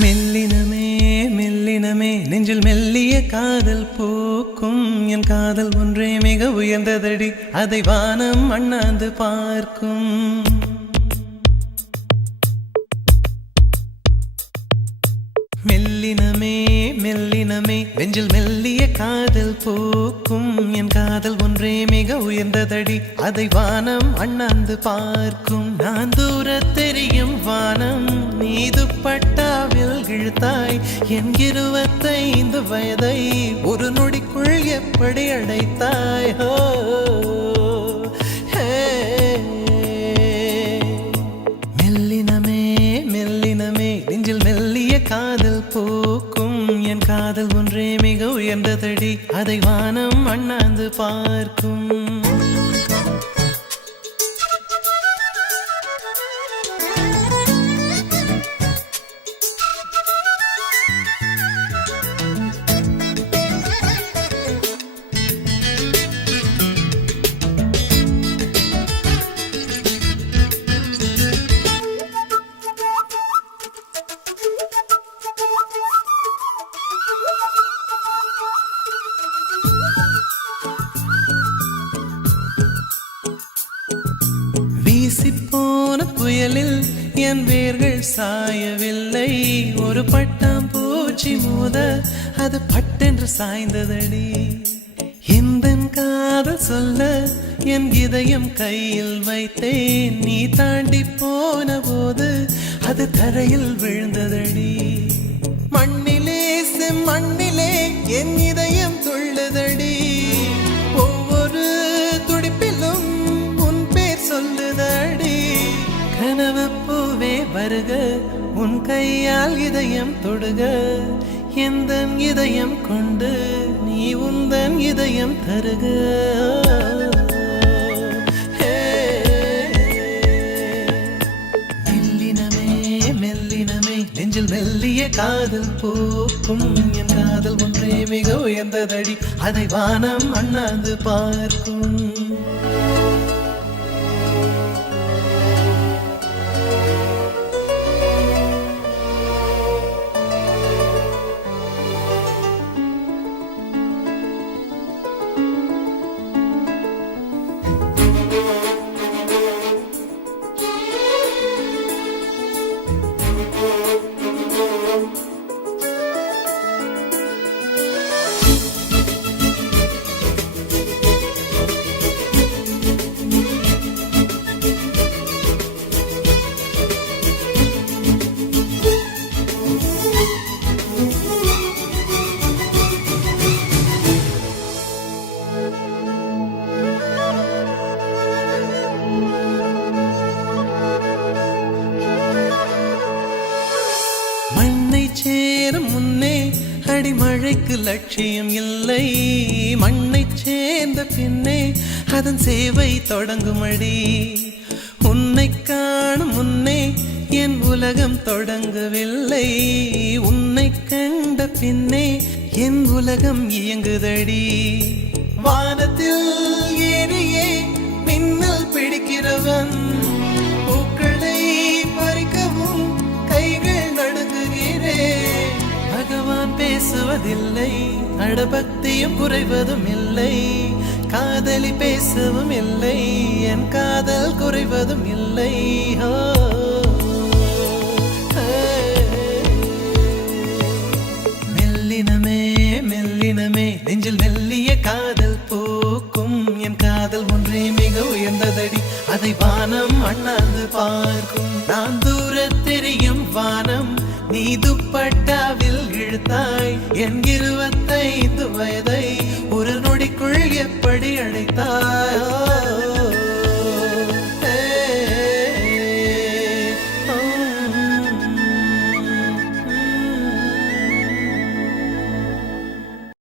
மெல்லினமே மெல்லினமே நெஞ்சில் மெல்லிய காதல் பூக்கும் என் காதல் ஒன்றே மிக உயர்ந்ததடி அதை வானம் அண்ணாந்து பார்க்கும் மெல்லினமே மெல்லினமே நெஞ்சில் மெல்லிய காதல் பூக்கும் என் காதல் ஒன்றே மிக உயர்ந்ததடி அதை வானம் அண்ணாந்து பார்க்கும் நான் தூர தெரியும் வானம் நீது பட்டாவில் இழுத்தாய் என் 25 வயதை ஒரு நொடிக்குள் எப்படி அடைத்தாய் ஹோ மெல்லினமே மெல்லினமே நெஞ்சில் மெல்லிய காதல் பூக்கும் என் காதல் ஒன்றே மிக உயர்ந்ததடி அதை வானம் அண்ணாந்து பார்க்கும் வீசிப்போன புயலில் என் வேர்கள் சாயவில்லை ஒரு பட்டாம் பூச்சி மோத அது பட்டென்று சாய்ந்ததடி எந்த காதல் சொல்ல என் இதயம் கையில் வைத்தேன் நீ தாண்டி போன போது அது தரையில் விழுந்ததடி மண்ணிலே செம்மண்ணிலே என் இதயம் துள்ளுதடி ஒவ்வொரு துடிப்பிலும் உன் பேர் சொல்லுதடி கனவு பூவே வருக உன் கையால் இதயம் தொடுக எந்தன் இதயம் கொண்டு நீ உந்தன் இதயம் தருக மெல்லினமே மெல்லினமே நெஞ்சில் மெல்லிய காதல் பூக்கும் என் காதல் ஒன்றே மிக உயர்ந்ததடி அதை வானம் அண்ணாந்து பார்க்கும் சேரும் முன்னே அடிமழைக்கு லட்சியம் இல்லை மண்ணை சேர்ந்த பின்னே அதன் சேவை தொடங்குமடி உன்னை காணும் முன்னே என் உலகம் தொடங்கவில்லை உன்னை கண்ட பின்னே என் உலகம் இயங்குதடி வானத்தில் ஏறியே மின்னல் பிடிக்கிறவன் பூக்களை பறிக்கவும் கைகள் நடுங்குகிறே பகவான் பேசுவதில்லை அடபக்தியும் குறைவதும் இல்லை காதலி பேசவும் இல்லை என் காதல் குறைவதும் இல்லை மெல்லினமே மெல்லினமே நெஞ்சில் மெல்லிய காதல் பூக்கும் என் காதல் ஒன்றே மிக உயர்ந்ததடி அதை வானம் அண்ணாந்து பார்க்கும் நான் தூர தெரியும் வானம் நீ துப்பட்டாவில் இழுத்தாய் என் 25 வயதை ஒரு நொடிக்குள் எப்படி அழைத்தாய்